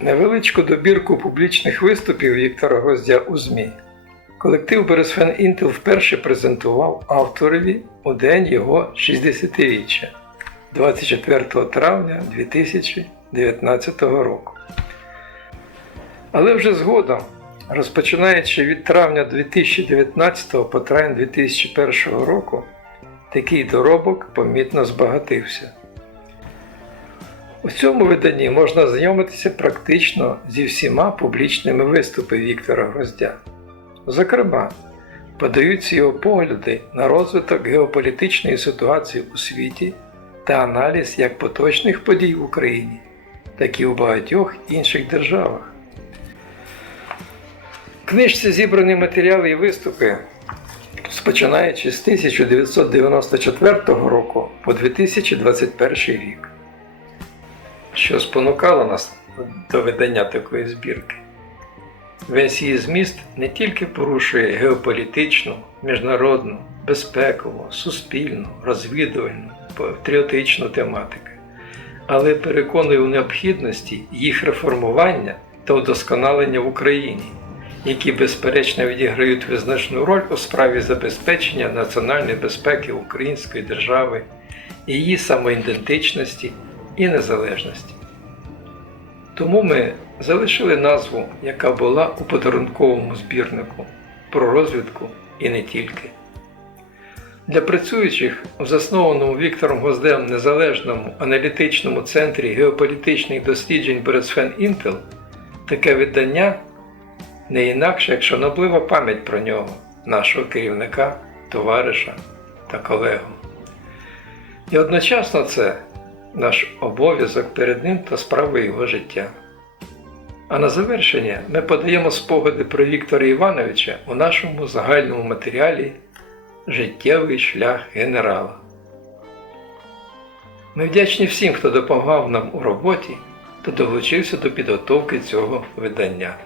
Невеличку добірку публічних виступів Віктора Гвоздя у ЗМІ. Колектив Бересфен Інтел вперше презентував авторові у день його 60-річчя 24 травня 2019 року. Але вже згодом, розпочинаючи від травня 2019 по травень 2001 року, такий доробок помітно збагатився. У цьому виданні можна знайомитися практично зі всіма публічними виступами Віктора Гроздя. Зокрема, подаються його погляди на розвиток геополітичної ситуації у світі та аналіз як поточних подій в Україні, так і у багатьох інших державах. В книжці зібрані матеріали і виступи, починаючи з 1994 року по 2021 рік що спонукало нас до видання такої збірки. Весь її зміст не тільки порушує геополітичну, міжнародну, безпекову, суспільну, розвідувальну, патріотичну тематику, але переконує у необхідності їх реформування та удосконалення в Україні, які безперечно відіграють визначну роль у справі забезпечення національної безпеки української держави, її самоідентичності і незалежності. Тому ми залишили назву, яка була у подарунковому збірнику про розвідку і не тільки. Для працюючих у заснованому Віктором Гвоздем незалежному аналітичному центрі геополітичних досліджень Борисфен Інтел таке видання не інакше, як шаноблива пам'ять про нього, нашого керівника, товариша та колегу. І одночасно це наш обов'язок перед ним та справи його життя. А на завершення ми подаємо спогади про Віктора Івановича у нашому загальному матеріалі Життєвий шлях генерала. Ми вдячні всім, хто допомагав нам у роботі та долучився до підготовки цього видання.